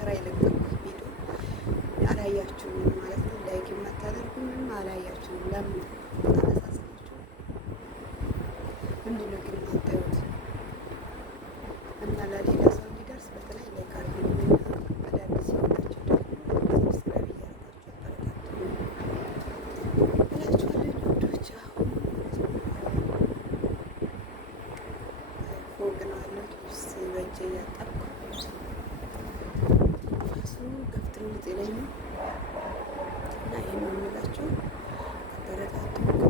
መከራ የለቀኩት ቪዲዮ አላያችሁም ማለት ነው። ላይክ የማታደርጉም አላያችሁም። ለምን አነሳስናችሁ? ምንድነው ግን የማታዩት? እና ለሌላ ሰው እንዲደርስ በተለይ ላይክ አድርጉ። አዳዲስ የሆናችሁ ደግሞ ሰብስክራይብ እያደረጋችሁ አበረታቱ እላችኋለሁ። ወዶች ፎቅ ነው ያለሁት። ልብስ በእጄ እያጠብኩ ራሱ ገፍትሮ ጤለኝ ነው እና ይህን የምላችሁ አበረታቱ።